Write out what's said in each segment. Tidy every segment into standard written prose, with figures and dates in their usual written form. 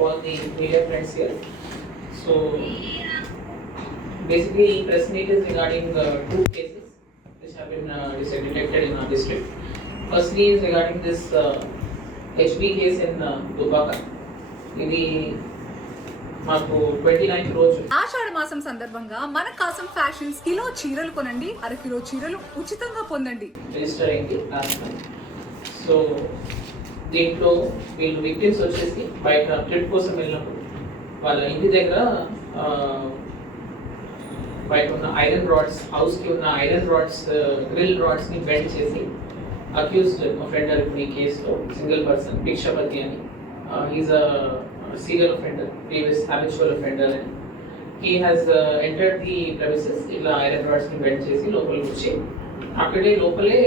all the media friends here. So basically, press meet is regarding two cases which have been detected in our district. Firstly is regarding this HB case in Dubaka. ఇది మాకు 29th రోజు ఆషాఢ మాసం సందర్భంగా మన కాసం fashions kilo చీరలు కొనండి, అరకిలో చీరలు ఉచితంగా పొందండి. రిజిస్టర్ అయింది లాస్ట్ మంత్. సో దీంట్లో వీళ్ళు విక్టిమ్స్ వచ్చేసి బయట ట్రిప్ కోసం వెళ్ళినప్పుడు వాళ్ళ ఇంటి దగ్గర బయట ఉన్న ఐరన్ రాడ్స్, హౌస్కి ఉన్న ఐరన్ రాడ్స్, గ్రిల్ రాడ్స్ని బెండ్ చేసి అక్యూజ్డ్ అఫెండర్ ఈ కేసులో సింగిల్ పర్సన్ భిక్షపతి అని, is a serial offender, previous habitual offender, and he has entered the premises ఇట్లా ఐరన్ రాడ్స్ ని బెండ్ చేసి లోపలికి వచ్చి అక్కడే లోపలే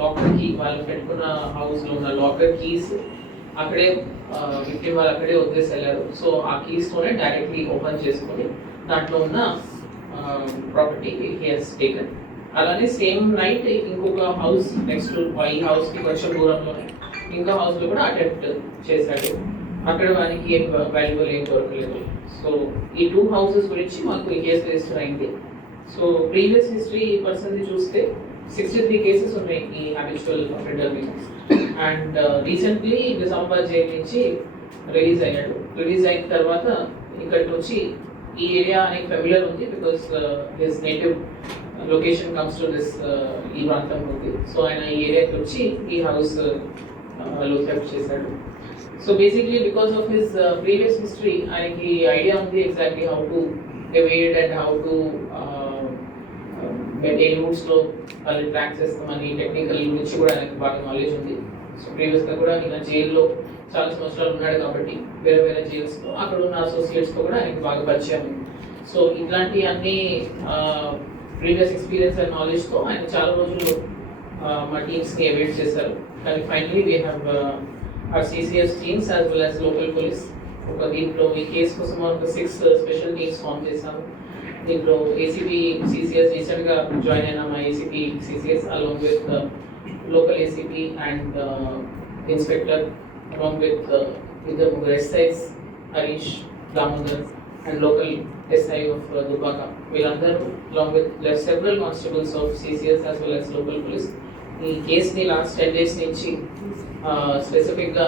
లాకర్ కీ, వాళ్ళు పెట్టుకున్న హౌస్ లో ఉన్న లాకర్ కీస్ అక్కడే విక్టిమ్ వాళ్ళు అక్కడే వదిలేసి వెళ్ళారు. సో ఆ కీస్ తోనే డైరెక్ట్లీ ఓపెన్ చేసుకొని దాంట్లో ఉన్న ప్రాపర్టీ హీ హెస్ టేకన్. అలానే సేమ్ నైట్ ఇంకొక హౌస్ నెక్స్ట్ ఈ హౌస్ కి కొంచెం దూరంలోనే ఇంకో హౌస్ లో కూడా అటెంప్ట్ చేశాడు. అక్కడ వానికి ఏం వాల్యుబుల్ ఏం దొరకలేదు. సో ఈ టూ హౌసెస్ గురించి మాకు ఈ కేసు రిజిస్టర్ అయింది. సో ప్రీవియస్ హిస్టరీ పర్సన్ చూస్తే 63 కేసెస్ ఉన్నాయి ఈ హ్యాబిచువల్ అఫెండర్ మీద. అండ్ రీసెంట్లీ నిజామాబాద్ జైలు నుంచి రిలీజ్ అయ్యాడు. రిలీజ్ అయిన తర్వాత ఇక్కడి నుంచి ఈ ఏరియా అనేది ఫెమిలియర్ ఉంది, because his native location comes to this ఈ ప్రాంతం ఉంది. సో ఆయన ఈ ఏరియాకి వచ్చి ఈ హౌస్ లో థెఫ్ట్ చేశాడు. So basically, because of his previous history, ఆయనకి ఐడియా ఉంది exactly how to evade and how to ఏ రూట్స్ లో వాళ్ళు ట్రాక్ చేస్తామని టెక్నికల్ గురించి కూడా ఆయనకి బాగా నాలెడ్జ్ ఉంది. సో ప్రీవియస్ గా కూడా ఈయన జైల్లో చాలా సంవత్సరాలు ఉన్నాడు కాబట్టి వేరే వేరే జైల్స్ లో అక్కడ ఉన్న అసోసియేట్స్ తో కూడా ఆయనకి బాగా పరిచయం ఉంది. సో ఇట్లాంటి అన్ని ప్రీవియస్ ఎక్స్పీరియన్స్ అండ్ నాలెడ్జ్ తో ఆయన చాలా రోజులు మా టీమ్స్ ని ఎవేట్ చేశారు. కానీ finally we have our CCS teams as well as local police ఒక దీంట్లో ఈ కేసు కోసం ఒక 6 స్పెషల్ టీమ్స్ ఫామ్ చేశాము. దీంట్లో ఏసీపీ CCS రీసెంట్గా జాయిన్ అయిన మా ACP CCS along with local ACP and inspector along with the SIs Harish, Damodar and local SI of Dubaka. వీళ్ళందరూ along with several constables of CCS as well as local police ఈ కేసుని లాస్ట్ 10 days నుంచి స్పెసిఫిక్గా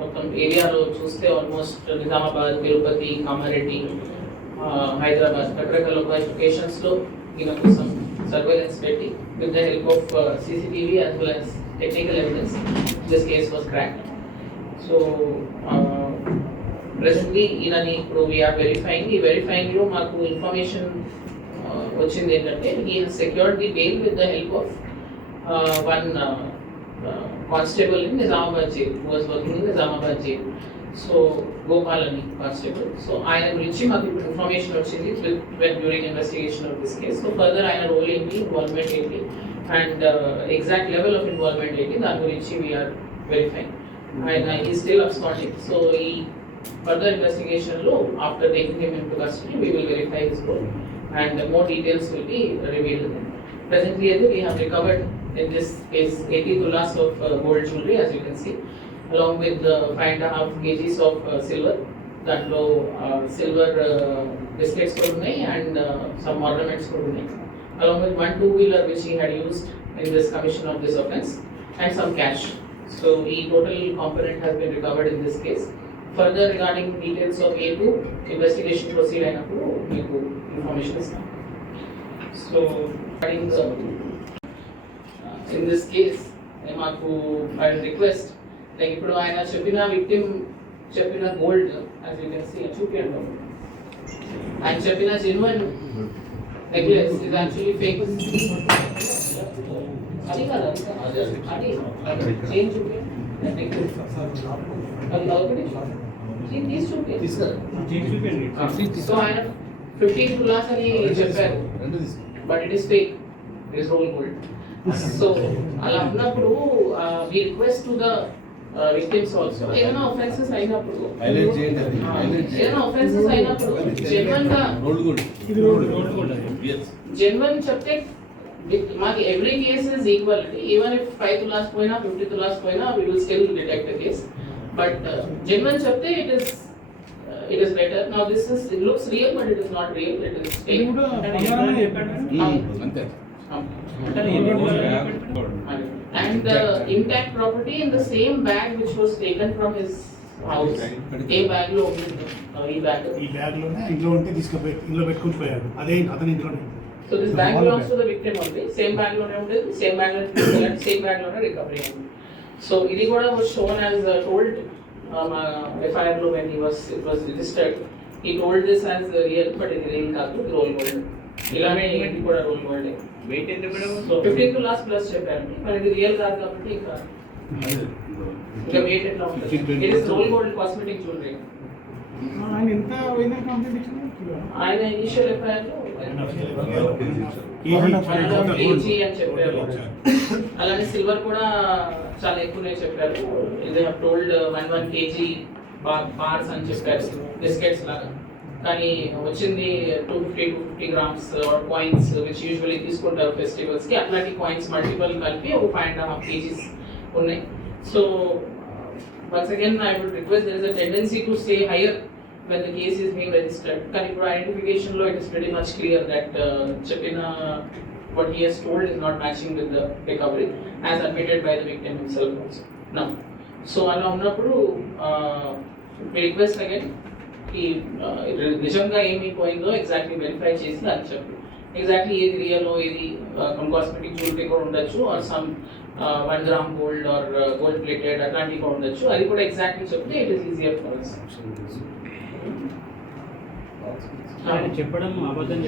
మొత్తం ఏరియాలో చూస్తే ఆల్మోస్ట్ నిజామాబాద్, తిరుపతి, కామారెడ్డి, హైదరాబాద్ రకరకాల లొకేషన్స్లో ఈయన కోసం సర్వేలెన్స్ పెట్టి with the help of CCTV as well as technical evidence this case was cracked. So presently ఈయనని ఇప్పుడు వీఆర్ వెరిఫైయింగ్. ఈ వెరిఫైయింగ్లో మాకు ఇన్ఫర్మేషన్ వచ్చింది ఏంటంటే he has secured the bail with the help of one constable in Nizamabad jail who was working in Nizamabad jail. So Gopalani constable. So ఆయన గురించి మాకు ఇప్పుడు ఇన్ఫర్మేషన్ వచ్చింది during investigation of this case. So further ఆయన రోల్ ఏంటి, ఇన్వాల్వ్మెంట్ ఏంటి and exact level of involvement ఏంటి దాని గురించి వీఆర్ వెరిఫైయింగ్. ఆయన ఈ స్టిల్ అబ్స్కాండింగ్. సో ఈ ఫర్దర్ ఇన్వెస్టిగేషన్లో after taking him into custody we will verify his role and more details will be revealed. Presently we have recovered in this case 80 tulas of gold jewelry, as you can see, along with 5.5 kgs of silver. That silver biscuits kuda unnai and some ornaments kuda unnai, along with one two-wheeler which he had used in this commission of this offence and some cash. So the total component has been recovered in this case. Further regarding details of A2 investigation proceed అయినప్పుడు మీకు information ఇస్తాను. So regarding in this case మాకు I request like ఇప్పుడు ఆయన చెప్పిన విక్టిమ్ చెప్పిన gold as you can see చూపించండి. ఆయన చెప్పిన genuine necklace is actually fake. అది కాదు అది చేంజ్ చూపించండి. అది ఒకటి చేంజ్ చూపించండి. సో ఆయన 15 tulas అని చెప్పారు, but it is fake, it is roll gold. So అలా ఉన్నప్పుడు we request to the victims also ఏమైనా ఆఫెన్సెస్ అయినప్పుడు జెన్యున్ చెప్తే మాకు every case is equal. Even if 5 tulas పోయినా 50 tulas పోయినా we will still detect the case. But genuine చెప్తే it is it is better. Now this is, it looks real, but it is not real. It is fake. అంతే And the intact property in the same bag which was taken from his house. A bag lo undi, ee bag. ఈ బ్యాగ్ లోనే ఇంట్లో ఉంటే తీసుకుపోయి ఇంట్లో పెట్టుకుని పోయాడు. అదే అతని ఇంట్లోనే ఉంది. So this bag belongs to the victim only. Same bag lone undedi, same bag lone తీసుకెళ్ళాడు, same bag lone recovery అయింది. So ఇది కూడా was shown as told FIR lo when it was registered. He told this as real, but ఇది real కాదు, roll gold. ఇలానే ఇది కూడా roll gold. Wait ఎంత madam? So 15 to last plus చెప్పారు, మరి ఇది రియల్ కాదు కాబట్టి ఇంకా వెయిట్ ఎట్లా ఉంటుంది? It is roll gold cosmetic jewelry. ఆయన ఎంత పోయినా కంప్లైంట్ ఇచ్చినా ఆయన ఇనిషియల్ FIR లో కేజీ అని చెప్పారు. అలానే సిల్వర్ కూడా చాలా ఎక్కువనే చెప్పారు. They have told 1 kg bars అని చెప్పారు, బిస్కెట్స్ లాగా. కానీ వచ్చింది 250 grams కాయిన్స్ విచ్ యూజువల్లీ తీసుకుంటారు ఫెస్టివల్స్ కి. అట్లాంటి కాయిన్స్ మల్టిపుల్ కలిపి ఒక 5.5 kgs ఉన్నాయి. So once again I would request, there is a tendency to stay higher when the case is being registered. కానీ ఇప్పుడు identification లో it is pretty much clear that చెప్పిన what he has told is not matching with the recovery as admitted by the victim himself also. Now, so అలా ఉన్నప్పుడు we request again నిజంగా ఏమి పోయిందో exactly verify చేసి అది చెప్పు. ఎగ్జాక్ట్లీ ఏది రియల్, ఏది కాస్మెటిక్ జ్యువెలరీ కూడా ఉండొచ్చు, or some 1 gram gold or gold plated అట్లాంటివి కూడా ఉండొచ్చు. అది కూడా ఎగ్జాక్ట్లీ చెప్తే it is easier for us. ఆయన చెప్పడం అబద్ధం